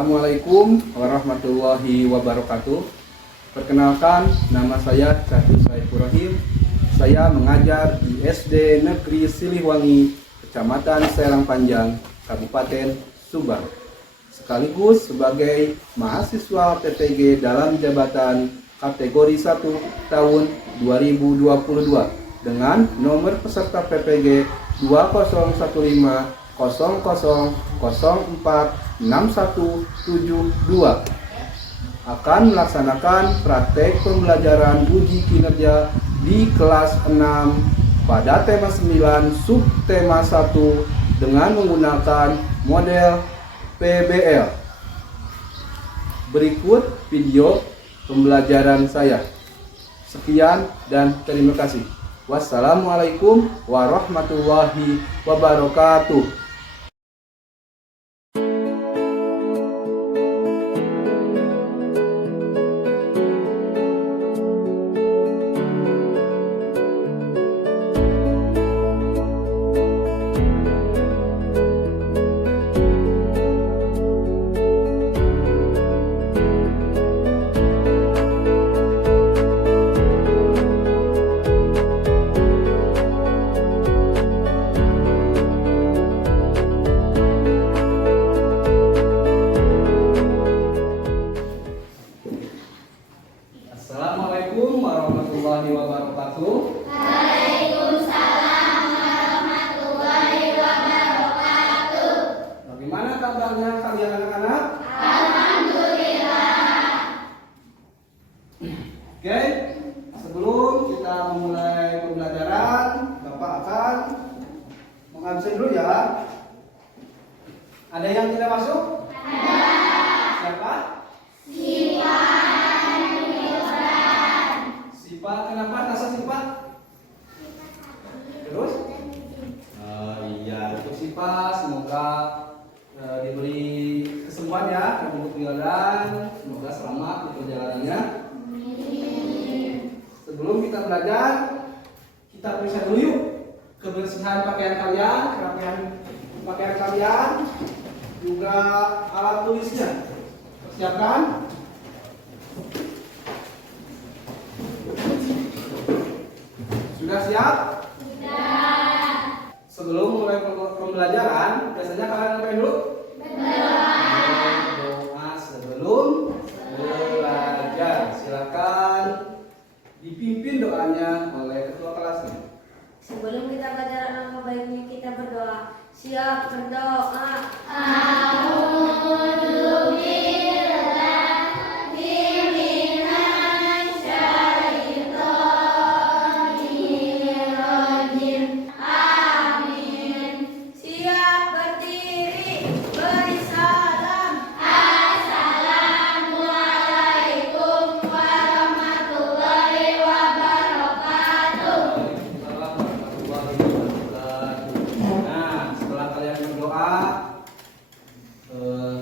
Assalamualaikum warahmatullahi wabarakatuh. Perkenalkan, nama saya Catur Saiful Rahim. Saya mengajar di SD Negeri Siliwangi, Kecamatan Serang Panjang, Kabupaten Subang. Sekaligus sebagai mahasiswa PPG dalam jabatan kategori 1 tahun 2022 dengan nomor peserta PPG 2001046172 akan melaksanakan praktek pembelajaran uji kinerja di kelas 6 pada tema 9 subtema 1 dengan menggunakan model PBL. Berikut video pembelajaran saya. Sekian dan terima kasih. Wassalamualaikum warahmatullahi wabarakatuh. Assalamualaikum warahmatullahi wabarakatuh. Waalaikumsalam warahmatullahi wabarakatuh. Bagaimana kabarnya kalian anak-anak? Alhamdulillah. Oke, sebelum kita memulai pembelajaran, Bapak akan mengabsen dulu ya. Ada yang tidak masuk? Ada. Siapa? Sifat, kenapa rasa sifat? Terus? Iya, untuk sifat semoga diberi kesembuhan ya untuk jalan, semoga selamat di perjalanannya. Sebelum kita belajar, kita periksa dulu yuk kebersihan pakaian kalian, kerapian pakaian kalian, juga alat tulisnya. Persiapkan. Sudah siap? Sudah. Sebelum mulai pembelajaran, biasanya kalian ngapain dulu? Berdoa sebelum belajar. Silakan dipimpin doanya oleh ketua kelasnya. Sebelum kita belajar, alangkah baiknya kita berdoa. Siap berdoa. A'udzu billahi minasy syaithanir rajim. Amin. Siap berdiri. Beri salam. Assalamualaikum warahmatullahi wabarakatuh. Nah, setelah kalian berdoa,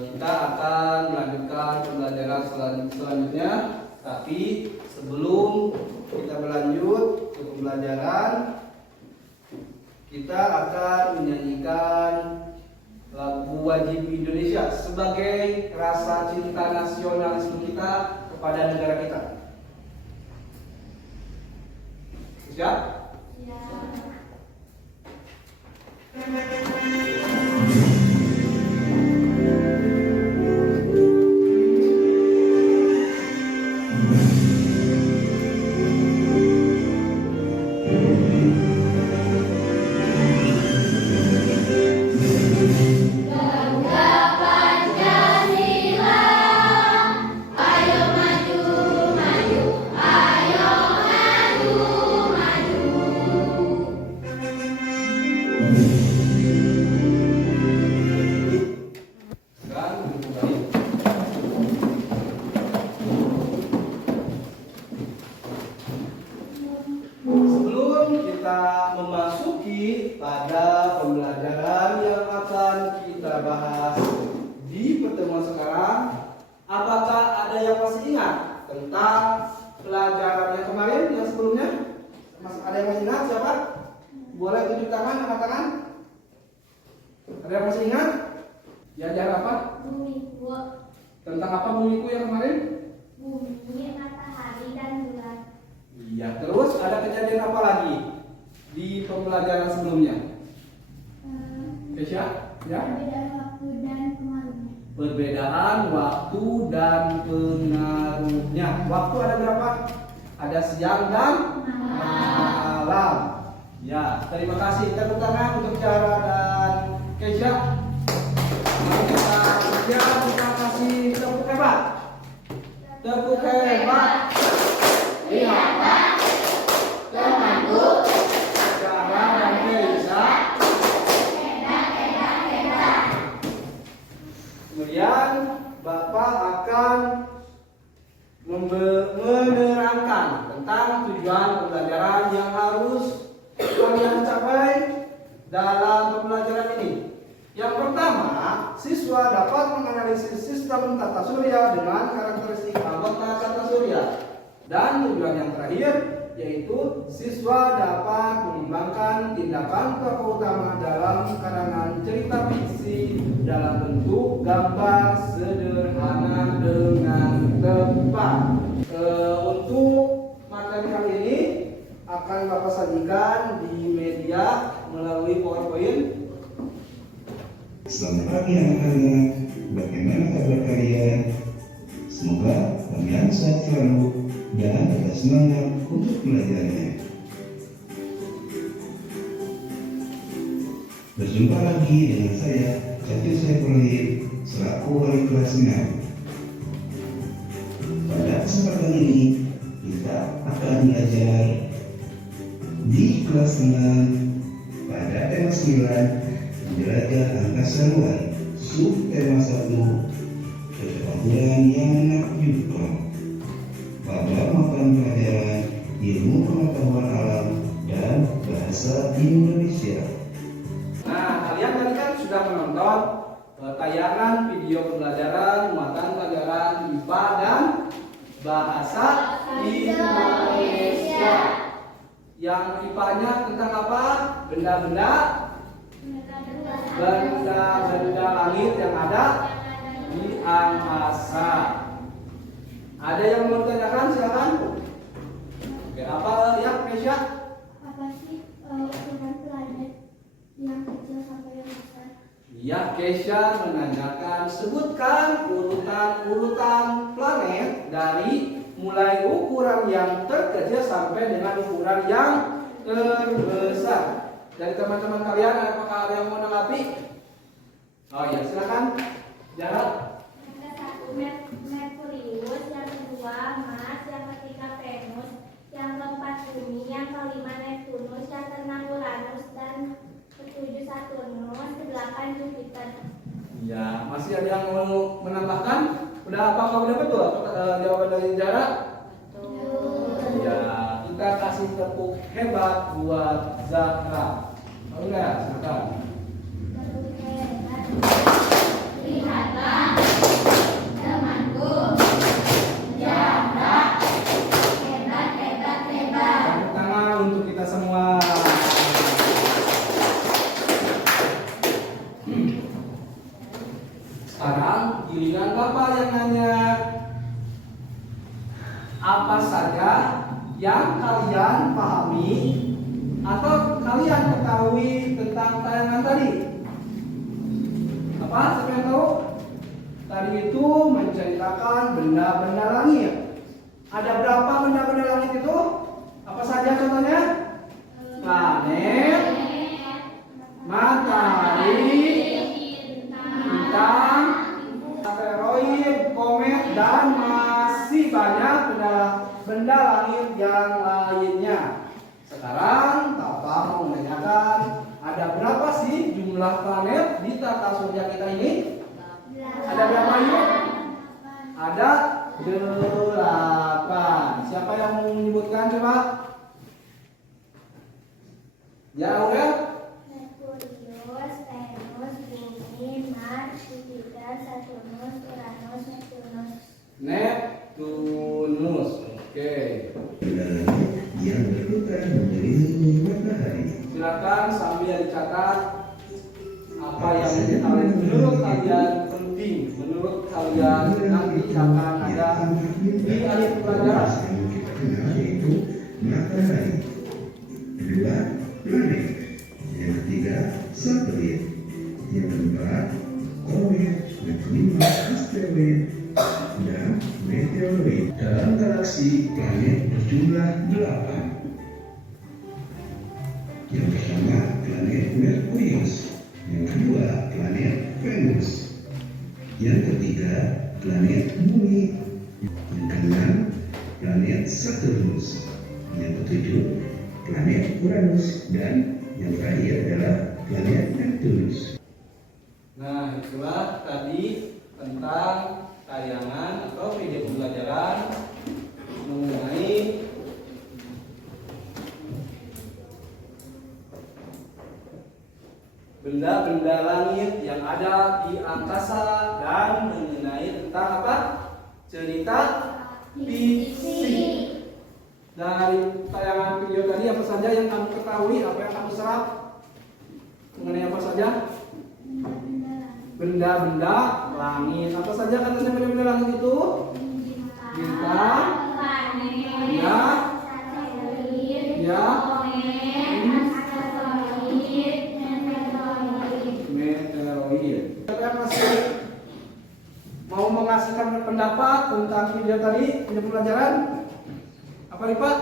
kita akan melanjutkan pembelajaran selanjutnya. Tapi sebelum kita berlanjut ke pembelajaran, kita akan menyanyikan lagu wajib Indonesia sebagai rasa cinta nasionalisme kita kepada negara kita. Siap? Bangga Pancasila, ayo maju maju, ayo maju maju. Tentang apa bumiku yang kemarin? Bumi, matahari, dan bulan. Iya, terus ada kejadian apa lagi di pembelajaran sebelumnya? Kesya? Ya? Perbedaan waktu dan pengaruhnya. Perbedaan waktu dan pengaruhnya. Waktu ada berapa? Ada siang dan malam. Ya, terima kasih. Tepuk tangan untuk Cara dan Kesya. Mari kita kasih tepuk hebat. Tepuk hebat. Iya, Pak. Temanku, Cara dan Kesya. Kemudian Bapak akan menerangkan tentang tujuan pembelajaran yang harus kalian capai dalam pembelajaran ini. Yang pertama, siswa dapat menganalisis sistem tata surya dengan karakteristik anggota tata surya. Dan tujuan yang terakhir yaitu siswa dapat mengembangkan tindakan tokoh utama dalam karangan cerita fiksi dalam bentuk gambar sederhana dengan tepat. Untuk materi kali ini akan Bapak sajikan di media melalui PowerPoint. Selamat pagi anak-anak, bagaimana kabar kalian? Semoga kalian sehat selalu dan tetap semangat untuk belajarnya. Berjumpa lagi dengan saya, Catur Saifullah, selaku wali kelas 6. Pada kesempatan ini, kita akan belajar di kelas 6 pada tema 9, Jelajah Angkasa Luar, subtema 1, keteraturan yang menakjubkan. Pada mata pelajaran ilmu pengetahuan alam dan bahasa Indonesia. Nah, kalian tadi kan sudah menonton tayangan video pembelajaran muatan pelajaran IPA dan bahasa Indonesia. Yang IPA-nya tentang apa? Benda-benda langit yang ada di angkasa. Ada yang mau ditanyakan? Silakan. Oke, apa ya, Kesya? Apa sih ukuran planet yang kecil sampai yang besar? Ya, Kesya menanyakan, sebutkan urutan planet dari mulai ukuran yang terkecil sampai dengan ukuran yang terbesar. Dari teman-teman kalian, apakah ada yang mau menanggapi? Oh iya, silakan. Jarak. Yang ke-1 Merkurius, yang kedua Mars, yang ketiga Venus, yang keempat Bumi, yang kelima Neptunus, yang keenam Uranus, dan ketujuh Saturnus, kedelapan Jupiter. Ya, masih ada yang mau menambahkan? Apakah udah betul jawaban dari Jarak? Ya, kita kasih tepuk hebat buat Zahra. Oh enggak, silakan. Lihatlah temanku, Jahra, hebat. Tepuk tangan untuk kita semua. Sekarang giliran Bapak yang nanya. Apa saja yang kalian pahami atau kalian ketahui tentang tayangan tadi? Apa? Siapa yang tahu? Tadi itu menceritakan benda-benda langit. Ada berapa benda-benda langit itu? Apa saja contohnya? Planet, matahari, bintang, asteroid, komet, dan masih banyak benda langit yang lainnya. Sekarang Bapak mau menanyakan, ada berapa sih jumlah planet di tata surya kita ini? Ada berapa yuk? Ada 8. Siapa yang mau menyebutkan coba? Ya, Aurel? Merkurius, Venus, Bumi, Mars, Jupiter, Saturnus, Uranus, Neptunus. Neptunus. Oke. Yang berputar mengelilingi matahari. Silakan sambil dicatat apa yang menurut kalian penting, menurut kalian akan ada di akhir pelajaran. yang kita kenal yaitu matahari. Kedua, planet. Yang ketiga, satelit. Yang keempat, komet. Yang kelima, asteroid dan meteoroid. Dalam galaksi, planet berjumlah 8. Yang pertama, planet Merkurius. Yang kedua, planet Venus. Yang ketiga, planet Bumi. Yang keenam, planet Saturnus. Yang ketujuh, planet Uranus. Dan yang terakhir adalah planet Neptunus. Nah, itulah tadi tentang tayangan atau video pembelajaran mengenai benda-benda langit yang ada di angkasa dan mengenai tentang apa? Cerita fisik. Dari tayangan video tadi apa saja yang kamu ketahui, apa yang kamu serap mengenai apa saja? Benda-benda langit. Apa saja katanya benda-benda langit itu? Bintang, ya, ya, meteoroid. Kalian masih mau mengasihkan pendapat tentang video tadi, video pembelajaran? Apa nih Pak?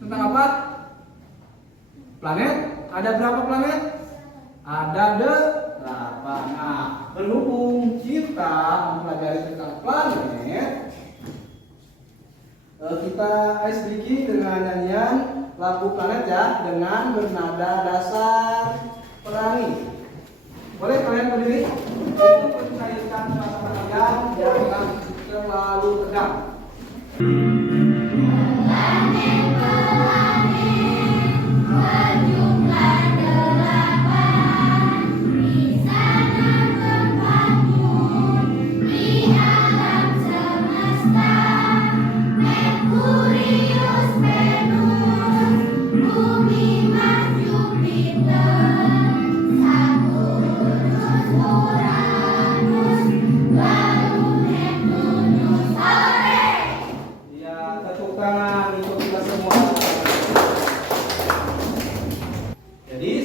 Tentang apa? Planet? Ada berapa planet? Ada 8. Nah, berhubung kita mempelajari tentang planet, kita sedikit dengan nyanyian lagu planet ya, dengan bernada dasar pelangi. Boleh kalian berdiri? Untuk mencairkan suasana kalian jangan terlalu tegang.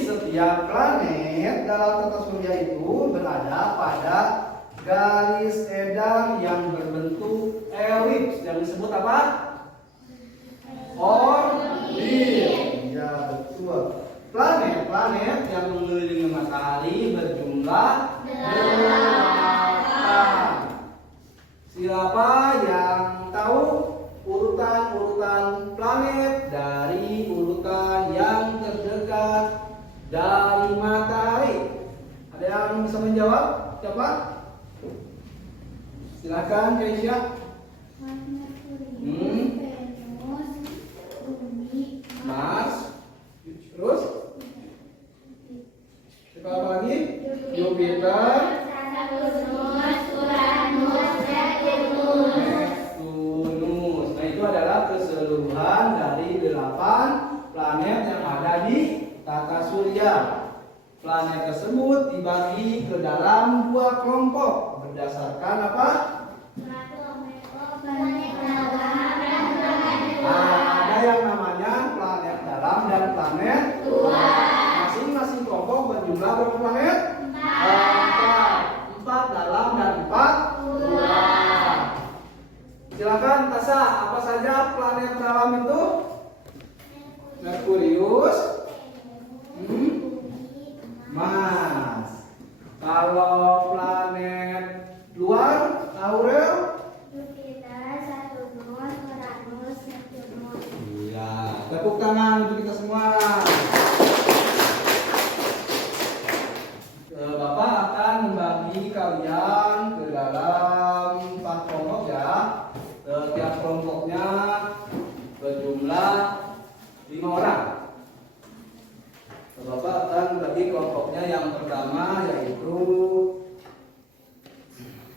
Setiap planet dalam tata surya itu berada pada garis edar yang berbentuk elips yang disebut apa? Orbit. Ya betul. Planet-planet yang mengelilingi matahari berjumlah 8. Siapa yang tahu urutan-urutan planet dari urutan yang terdekat dari matahari? Ada yang bisa menjawab? Siapa? Silakan Keisha. Mars. Terus? Siapa lagi? Jupiter. Neptunus. Nah, itu adalah keseluruhan dari 8 planet yang ada di tata surya. Planet tersebut dibagi ke dalam 2 kelompok berdasarkan apa? Ada yang namanya planet dalam dan planet luar. Masing-masing kelompok berjumlah berapa planet? 4 dalam dan 4 luar. Silakan Tasa, apa saja planet dalam itu? Merkurius, Mars. Kalau planet luar, Aurel? Jupiter, Saturnus, Uranus, Neptunus. Iya, tepuk tangan untuk kita semua. Bapak akan membagi kalian ke dalam 4 kelompok ya. Setiap kelompoknya berjumlah 5 orang. Bapak akan bagi kelompoknya yang pertama yaitu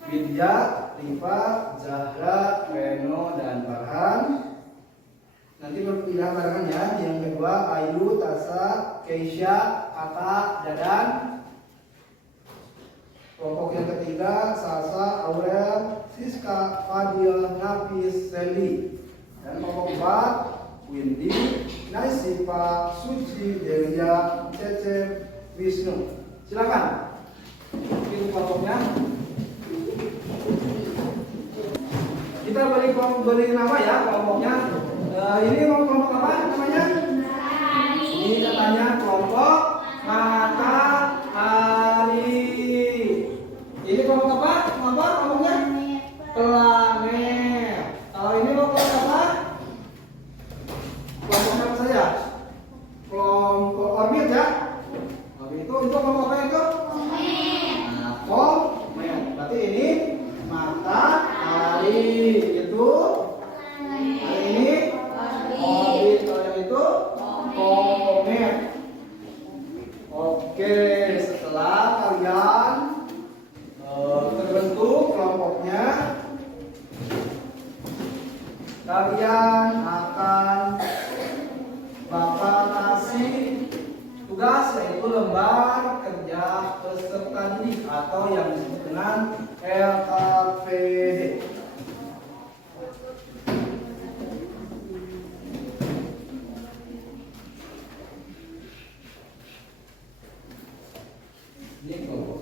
Widya, Rifa, Zahra, Reno, dan Farhan. Nanti berpindah barengan ya. Yang kedua Ayu, Tasa, Keisha, Ata, Dadan. Kelompok yang ketiga Salsa, Aurel, Siska. Kak Fadil Nafis Seli. Dan kelompok 4 Windy, Naisipa, Suci, Delia, Cecep, Wisnu. Silakan. Ini kelompoknya. Kita beri nama ya kelompoknya. Ini kelompok apa namanya? Ini katanya kelompok matahari. Ini kelompok apa? Kelompoknya? Planet. Kalau ini kelompok apa? Kelompok apa saja? Kelompok orbit ya? Orbit itu kelompok apa itu? Nah, komet. Berarti ini matahari. Itu hari ini orbit. Kalau yang itu komet. Oke, setelah kalian terbentuk kelompoknya, kalian akan Bapak kasih tugas, yaitu lembar kerja peserta didik atau yang disebut dengan LKPD. Ini kelompok.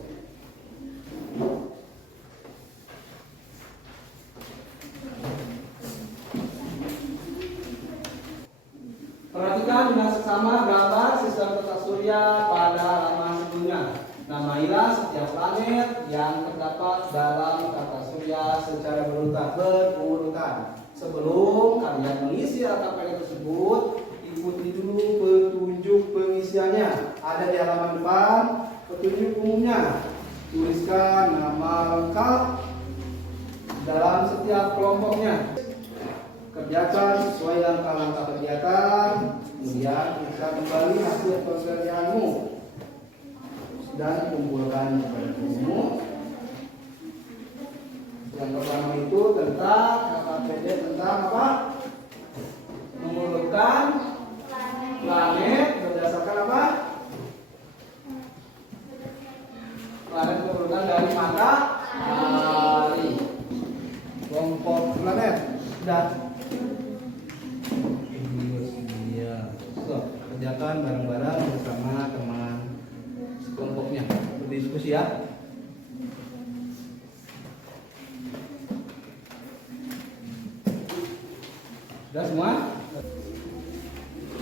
Perhatikan dengan seksama gambar sistem tata surya pada halaman sebelumnya. Namailah setiap planet yang terdapat dalam tata surya secara berurutan. Sebelum kalian mengisi LKPD tersebut, ikuti dulu petunjuk pengisiannya. Ada di halaman depan petunjuk umumnya. Tuliskan nama lengkap dalam setiap kelompoknya. Kerjakan sesuai langkah-langkah kegiatan, kemudian periksa kembali hasil pekerjaanmu dan kumpulkan kepada gurumu. Yang pertama itu tentang LKPD tentang apa? Mengurutkan planet berdasarkan apa? Planet berurutan dari matahari. Kelompok planet dan kerjakan bareng-bareng bersama teman kelompoknya. Berdiskusi ya. Sudah semua?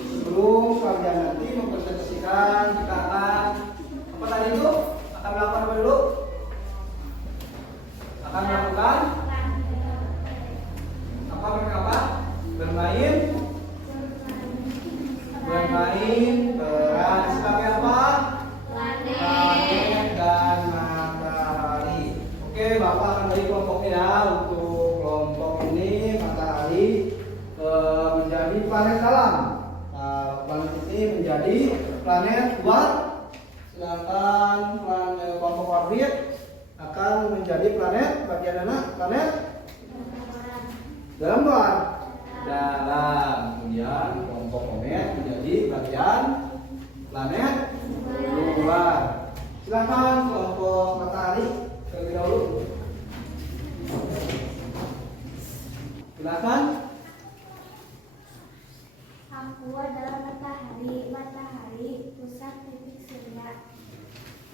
Sebelum kalian nanti mempresentasikan, kita akan apa tadi itu? Akan melakukan apa dulu? Akan melakukan apa? Bermain peran sebagai apa? Planet dan matahari. Oke, Bapak akan bagi kelompoknya ya. Untuk kelompok ini matahari menjadi planet dalam. Planet ini menjadi planet luar. Sedangkan kelompok orbit akan menjadi planet bagian mana? Planet dalam luar. Kemudian kelompok komet menjadi bagian planet luar. Silakan kelompok matahari terlebih dahulu. Silakan. Aku adalah matahari pusat titik surya.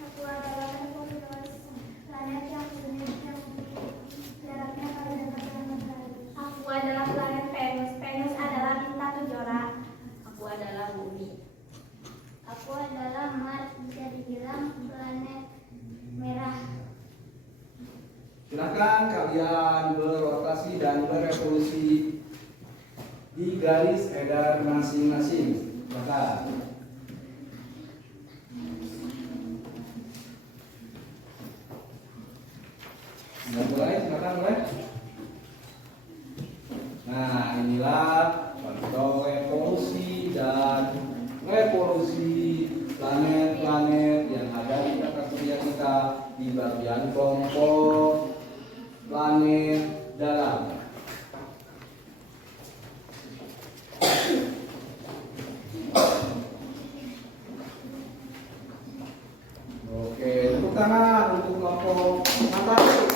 Aku adalah Merkurius, planet yang jaraknya paling dekat dengan matahari. Aku adalah planet Venus adalah bintang kejora. Aku adalah bumi. Aku adalah Mars, bisa dibilang planet merah. Silakan kalian berrotasi dan berevolusi di garis edar masing-masing. Silakan. Silakan mulai. Nah, inilah contoh evolusi dan revolusi planet-planet yang ada di tata surya kita di bagian kelompok planet dalam. Oke, tepuk tangan untuk kelompok matahari.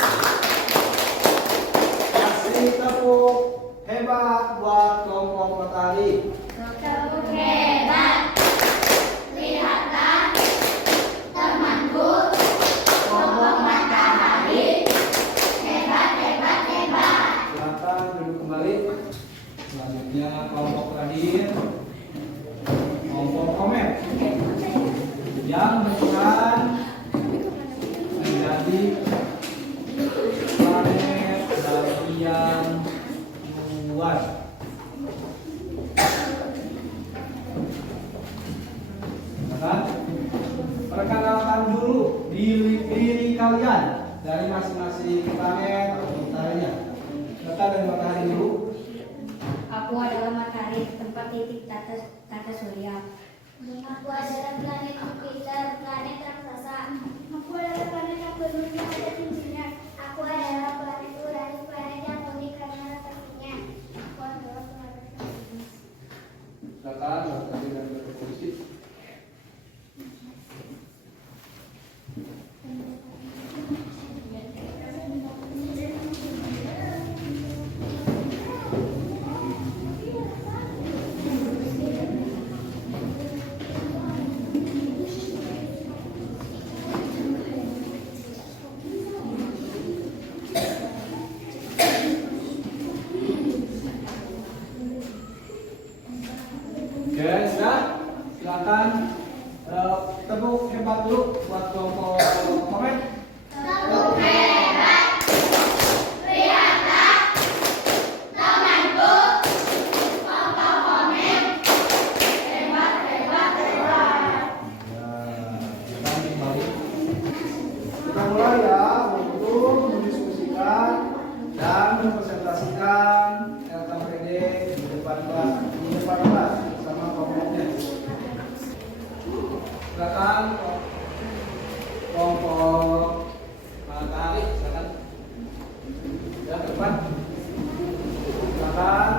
Selanjutnya kelompok terakhir, kelompok komet yang berperan menjadi planet bagian luar. Perkenalkan dulu diri kalian dari masing-masing planet atau mataharinya. Kita dari matahari dulu. Aku adalah matahari, tempat titik tata surya. Aku adalah planet Jupiter, planet raksasa. Aku adalah planet yang penuh ada cincinnya. Aku adalah planet Uranus, planet yang unik karena letaknya. Aku adalah planet Venus. Silakan berarti dan berposisi. Oke, sudah. Silakan tepuk hebat dulu buat kelompok komet. Kita mulai ya untuk mendiskusikan dan mempresentasikan LKPD di depan kelas bersama kelompoknya. Silakan kelompok matahari, silakan. Ya, ke depan. Silakan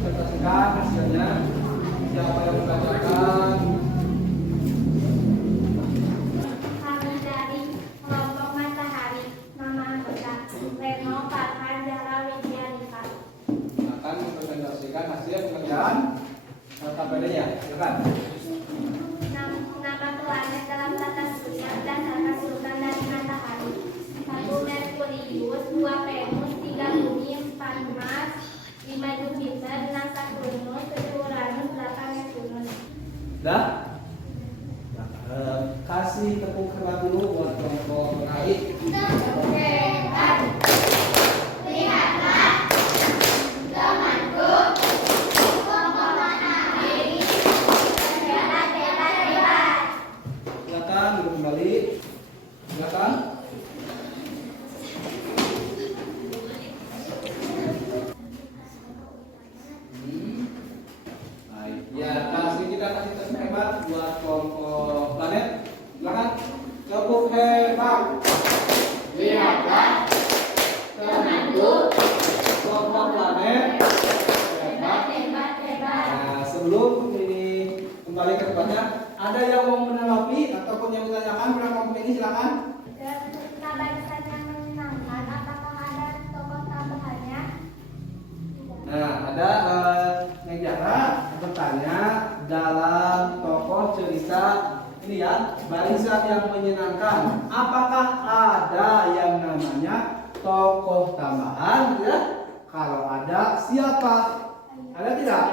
presentasikan hasilnya. Siapa yang membacakan? Kami dari kelompok matahari, nama anggota Reno Farhan Zahra Widyalita. Akan mempresentasikan hasil pekerjaan LKPD-nya. Silakan. Nama planet dalam tata surya dan tata sultan dari matahari. 1 Merkurius, 2 Venus, 3 Bumi, 4 Mars, 5 Jupiter, 6 Saturnus, 7 Uranus, 8 Neptunus. Dah? Kasih tepuk hebat dulu buat kelompok terkait. Silakan duduk kembali. Silakan. Baik. Ya, kita kasih tepuk hebat buat kelompok planet. Silakan. Tepuk hebat. Lihatlah temanku, kelompok planet. Hebat. Nah, sebelum ini kembali ke tempatnya, ada yang mau menanggapi ataupun yang menanyakan pada kelompok ini, silakan. Barisan yang menyenangkan, apakah ada tokoh tambahannya? Nah, ada negara bertanya dalam tokoh cerita ini ya, barisan yang menyenangkan. Apakah ada yang namanya tokoh tambahan? Ya, kalau ada siapa? Ada tidak?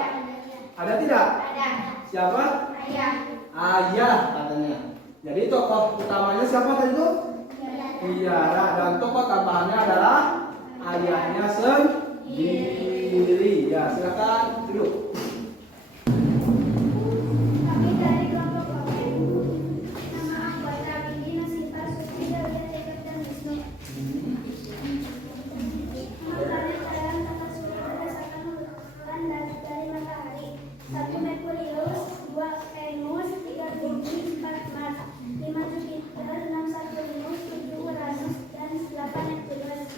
Ada tidak? Ada. Siapa? Ayah. Ayah katanya. Jadi tokoh utamanya siapa tadi itu? Tiara, dan tokoh tambahannya adalah ayahnya sendiri. Ya, silakan duduk. Kami dari kelompok komen. Nama anggota Windy, Nasifa, Suci, Dalia, Jacob, dan Wisnu. Nama planet dalam tata surya berdasarkan urutan dari matahari. 1 Merkurius, 2 Venus, 3 Bumi, 4 Mars, 5 Jupiter, 6 Saturnus, 7 Uranus, dan 8 Neptunus.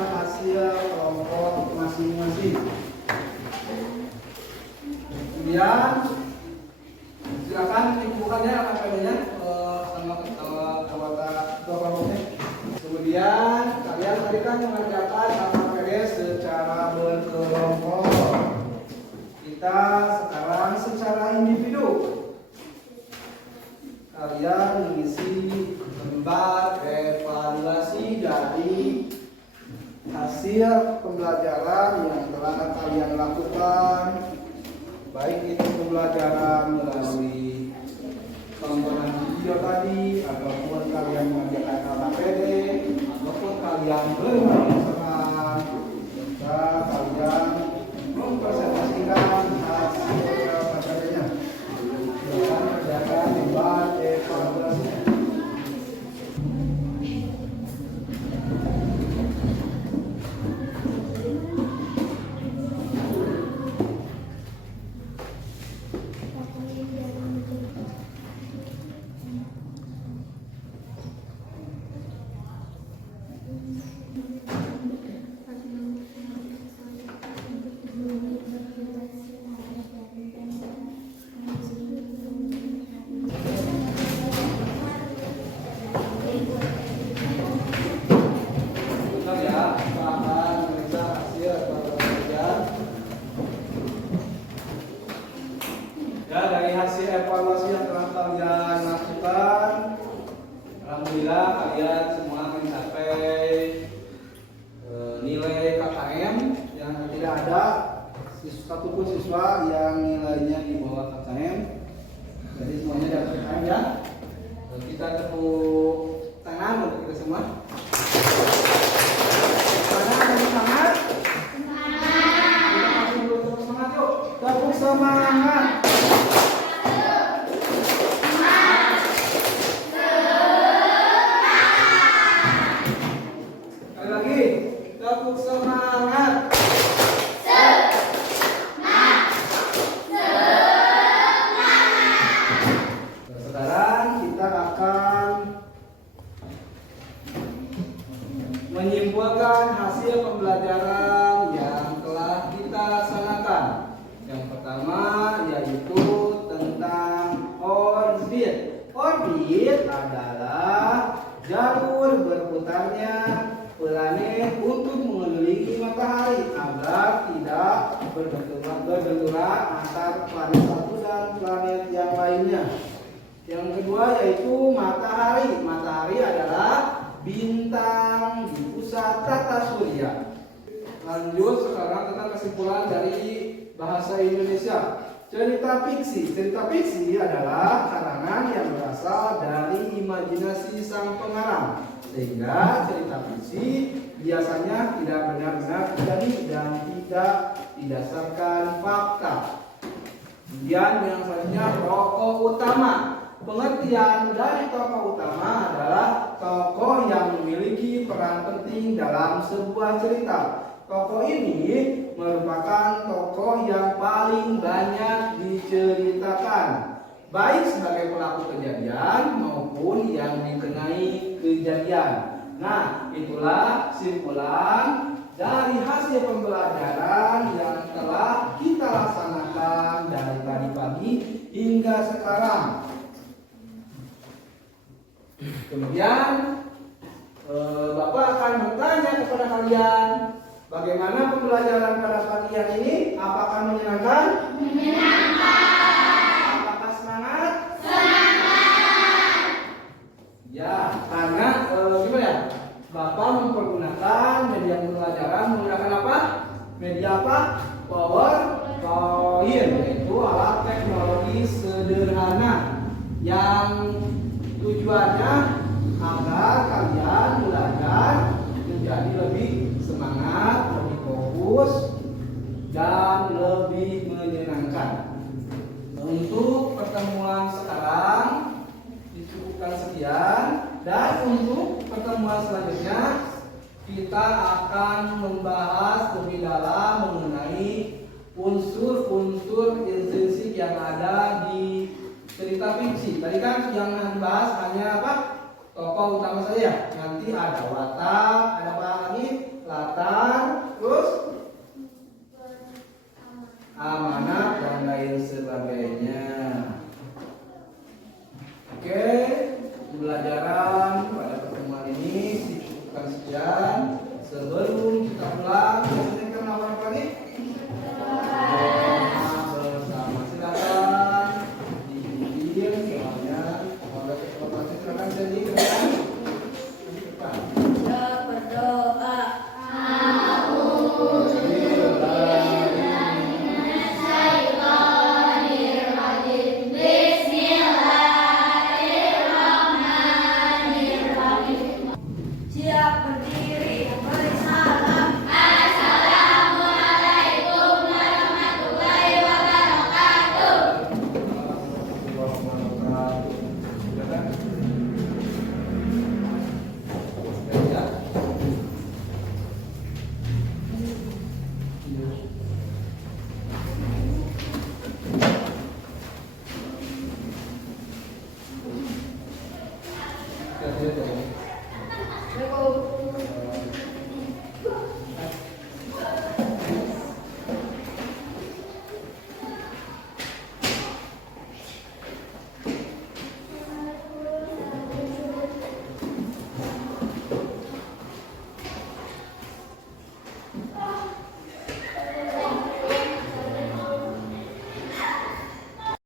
hasil kelompok masing-masing. Kemudian silakan dibukukannya apa-apanya sama kelompoknya. Kemudian kalian tadi kan mengerjakan AKPD secara berkelompok. Kita sekarang secara individu. Kalian mengisi lembar evaluasi dari hasil pembelajaran yang telah kalian lakukan, baik itu pembelajaran melalui tontonan video tadi, ataupun kalian mengerjakan KKPD, ataupun kalian bermain-main, serta kalian mempresentasikan hasil KKPD-nya. Silakan kerjakan lembar evaluasi. Hasil evaluasi yang telah kalian lakukan, alhamdulillah kalian semua mencapai nilai KKM yang tidak ada satupun siswa yang nilainya di bawah KKM. Jadi semuanya di atas KKM ya. Kita tepuk tangan untuk kita semua. Semangat. Kita masih belum tepuk semangat yuk. Tepuk semangat. Tepuk semangat. Sekarang kita akan menyimpulkan hasil pembelajaran yang telah kita laksanakan. Yang pertama yaitu tentang orbit. Orbit adalah jalur berputarnya planet untuk mengelilingi matahari agar tidak berbenturan antar planet satu dan planet yang lainnya. Yang kedua yaitu matahari. Matahari adalah bintang di pusat tata surya. Lanjut sekarang tentang kesimpulan dari bahasa Indonesia. Cerita fiksi. Cerita fiksi adalah karangan yang berasal dari imajinasi sang pengarang. Sehingga cerita fiksi biasanya tidak benar-benar terjadi dan tidak didasarkan fakta. Kemudian yang selanjutnya tokoh utama. Pengertian dari tokoh utama adalah tokoh yang memiliki peran penting dalam sebuah cerita. Tokoh ini merupakan tokoh yang paling banyak diceritakan, baik sebagai pelaku kejadian maupun yang dikenai kejadian. Nah, itulah simpulan dari hasil pembelajaran yang telah kita laksanakan dari tadi pagi hingga sekarang. Kemudian Bapak akan bertanya kepada kalian, bagaimana pembelajaran pada pagi hari ini? Apakah menyenangkan? Menyenangkan. Apakah semangat? Semangat. Ya, karena gimana ya? Bapak mempergunakan media pembelajaran menggunakan apa? Media apa? PowerPoint, yaitu alat teknologi sederhana yang tujuannya agar kalian belajar menjadi lebih semangat, lebih fokus, dan lebih menyenangkan. Untuk pertemuan sekarang dicukupkan sekian, dan untuk pertemuan selanjutnya kita akan membahas lebih dalam mengenai unsur-unsur intrinsik yang ada di cerita fiksi. Tadi kan yang dibahas hanya apa? Tokoh utama saja. Nanti ada watak, ada apa lagi? latar, terus amanat dan lain sebagainya. Oke, pembelajaran pada pertemuan ini dicukupkan sekian. Sebelum kita pulang, kita kenal apa lagi? Bersama, silakan dibimbing soalnya. Kalau ada informasi silakan jadi ke depan. Berdoa. Siap berdiri, beri salam. Ya,